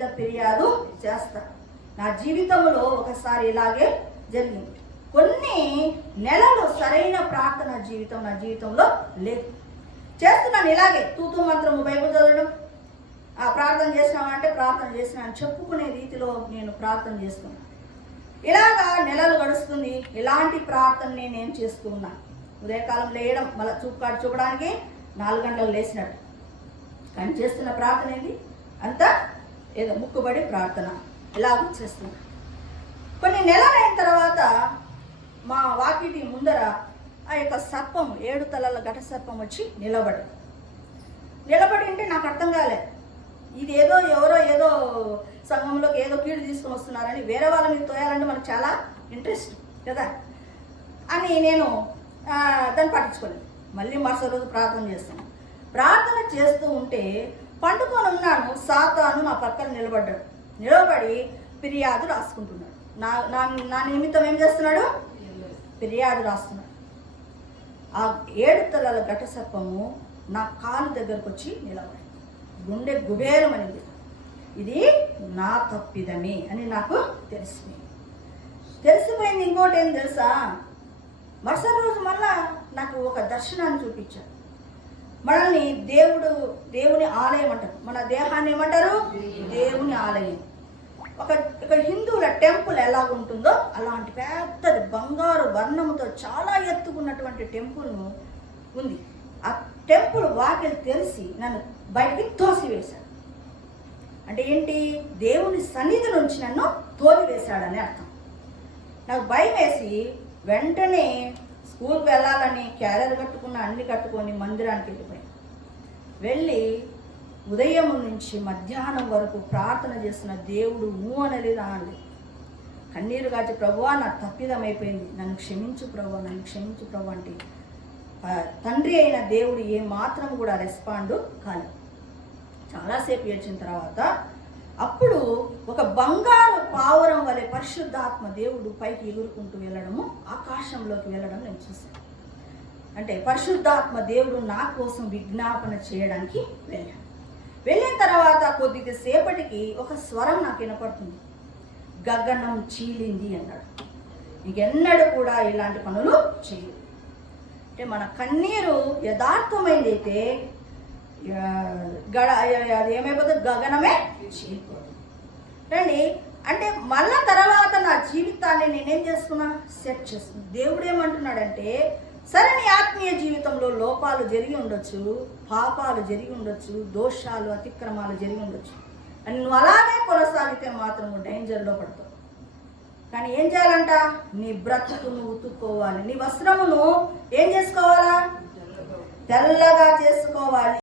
మీద ఫిర్యాదు చేస్తా. నా జీవితంలో ఒకసారి ఇలాగే జరిగింది. కొన్ని నెలలు సరైన ప్రార్థన జీవితం నా జీవితంలో లేదు. చేస్తున్నాను ఇలాగే. తూతూ మంత్రము బైబుల్ చదవడం ఆ ప్రార్థన చేసినామంటే ప్రార్థన చేసినా అని చెప్పుకునే రీతిలో నేను ప్రార్థన చేస్తున్నాను ఇలాగా నెలలు గడుస్తుంది. ఇలాంటి ప్రార్థనని నేను చేస్తూ ఉదయకాలం లేయడం మళ్ళీ చూపుకాడు చూపడానికి నాలుగు గంటలు లేచినట్టు. కానీ చేస్తున్న ప్రార్థన ఏంటి అంతా ఏదో ముక్కుబడి ప్రార్థన ఇలాగూ చేస్తున్నా. కొన్ని నెలలైన తర్వాత మా వాకిటి ముందర ఆ యొక్క సర్పం ఏడు తలల ఘట సర్పం వచ్చి నిలబడి నిలబడి ఉంటే నాకు అర్థం కాలేదు ఇది ఏదో ఎవరో ఏదో సంఘంలోకి ఏదో కీడు తీసుకొని వస్తున్నారని వేరే వాళ్ళ మీద తోయాలంటే మనకు చాలా ఇంట్రెస్ట్ కదా? అని నేను దాన్ని పట్టించుకోలేదు. మళ్ళీ మరుసటి రోజు ప్రార్థన చేస్తాను. ప్రార్థన చేస్తూ ఉంటే ఉన్నాను సాతాను నా పక్కన నిలబడ్డాడు. నిలబడి ఫిర్యాదు రాసుకుంటున్నాడు. నా నా నా నిమిత్తం ఏం చేస్తున్నాడు? ఫిర్యాదు రాస్తున్నాడు. ఆ ఏడు తలల ఘట సర్పము నా కాలు దగ్గరకు వచ్చి నిలబడింది. గుండె గుబేరమనింది. ఇది నా తప్పిదమే అని నాకు తెలిసింది తెలిసిపోయింది ఇంకోటి ఏం తెలుసా? మరుసటి రోజు మళ్ళా నాకు ఒక దర్శనాన్ని చూపించాడు మనల్ని దేవుడు దేవుని ఆలయం అంటారు. మన దేహాన్ని ఏమంటారు? దేవుని ఆలయం. ఒక ఇక్కడ హిందువుల టెంపుల్ ఎలా ఉంటుందో అలాంటి పెద్దది బంగారు వర్ణముతో చాలా ఎత్తుకున్నటువంటి టెంపుల్ను ఉంది. ఆ టెంపుల్ వాకిలు తెలిసి నన్ను బయటికి తోసివేశాడు. అంటే ఏంటి? దేవుని సన్నిధి నుంచి నన్ను తోలివేశాడని అర్థం. నాకు భయం వేసి వెంటనే స్కూల్కి వెళ్ళాలని క్యారియర్ కట్టుకున్న అన్ని కట్టుకొని మందిరానికి వెళ్ళిపోయాను వెళ్ళి ఉదయం నుంచి మధ్యాహ్నం వరకు ప్రార్థన చేసిన దేవుడు ఊ అనేది రాండి కన్నీరు కాచి ప్రభువా నా తప్పిదమైపోయింది నన్ను క్షమించు ప్రభు నన్ను క్షమించు ప్రభు అంటే తండ్రి అయిన దేవుడు ఏ మాత్రం కూడా రెస్పాండ్ కాలేదు. చాలాసేపు ఏడ్చిన తర్వాత అప్పుడు ఒక బంగారు పావురం వలె పరిశుద్ధాత్మ దేవుడు పైకి ఎగురుకుంటూ వెళ్ళడము ఆకాశంలోకి వెళ్ళడం నేను చూశాను. అంటే పరిశుద్ధాత్మ దేవుడు నా కోసం విజ్ఞాపన చేయడానికి వెళ్ళాను వెళ్ళిన తర్వాత కొద్దిగా సేపటికి ఒక స్వరం నాకు వినపడుతుంది. గగనం చీలింది అన్నాడు. ఇంకెన్నడూ కూడా ఇలాంటి పనులు చేయదు అంటే మన కన్నీరు యథార్థమైందైతే గడ అది ఏమైపోతుంది? గగనమే రండి. అంటే మళ్ళా తర్వాత నా జీవితాన్ని నేనేం చేసుకున్నా? సెట్ చేసుకున్నా. దేవుడు ఏమంటున్నాడంటే సరే నీ ఆత్మీయ జీవితంలో లోపాలు జరిగి ఉండొచ్చు పాపాలు జరిగి ఉండొచ్చు దోషాలు అతిక్రమాలు జరిగి ఉండొచ్చు. అని నువ్వు అలాగే కొనసాగితే మాత్రం నువ్వు డేంజర్లో పడతావు. కానీ ఏం చేయాలంట? నీ బ్రతుకును ఉతుక్కోవాలి. నీ వస్త్రమును ఏం చేసుకోవాలా? తెల్లగా చేసుకోవాలి.